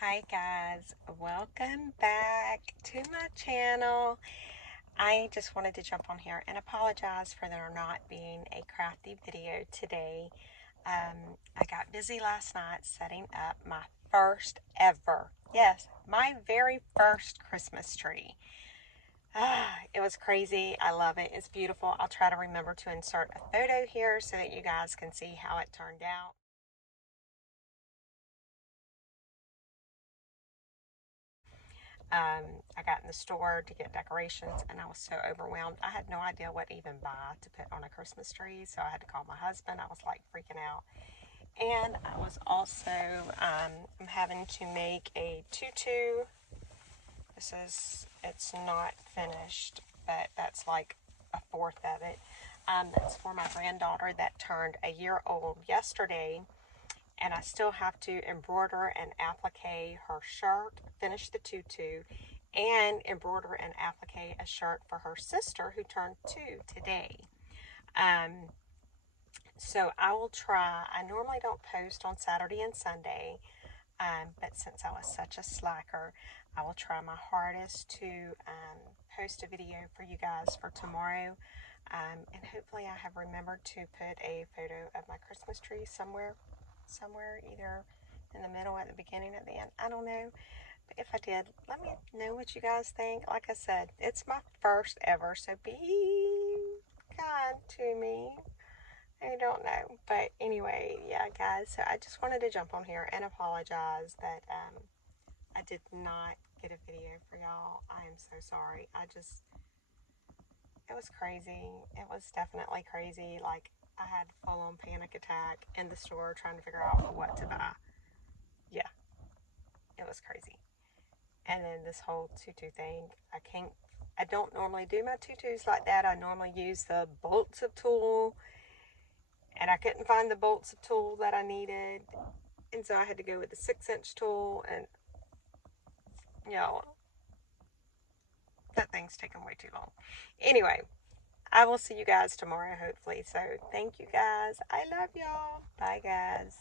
Hi guys, welcome back to my channel. I just wanted to jump on here and apologize for there not being a crafty video today. I got busy last night setting up my first ever, yes, my very first Christmas tree. It was crazy. I love it. It's beautiful. I'll try to remember to insert a photo here so that you guys can see how it turned out. I got in the store to get decorations and I was so overwhelmed. I had no idea what to even buy to put on a Christmas tree, so I had to call my husband. I was like freaking out. And I was also I'm having to make a tutu. It's not finished, but that's like a fourth of it. That's for my granddaughter that turned a year old yesterday, and I still have to embroider and applique her shirt, finish the tutu, and embroider and applique a shirt for her sister who turned 2 today. So I will try. I normally don't post on Saturday and Sunday, but since I was such a slacker, I will try my hardest to post a video for you guys for tomorrow. And hopefully I have remembered to put a photo of my Christmas tree somewhere, either in the middle, at the beginning, at the end. I don't know. But if I did, let me know what you guys think. Like I said, it's my first ever, so be kind to me. I don't know. But anyway, yeah, guys, so I just wanted to jump on here and apologize that I did not get a video for y'all. I am so sorry. It was crazy. It was definitely crazy. Like, I had full-on panic attack in the store trying to figure out what to buy. Yeah, it was crazy. And then this whole tutu thing, I don't normally do my tutus like that. I normally use the bolts of tulle, and I couldn't find the bolts of tulle that I needed. And so I had to go with the 6-inch tulle, and you know, that thing's taking way too long. Anyway, I will see you guys tomorrow, hopefully. So thank you guys. I love y'all. Bye, guys.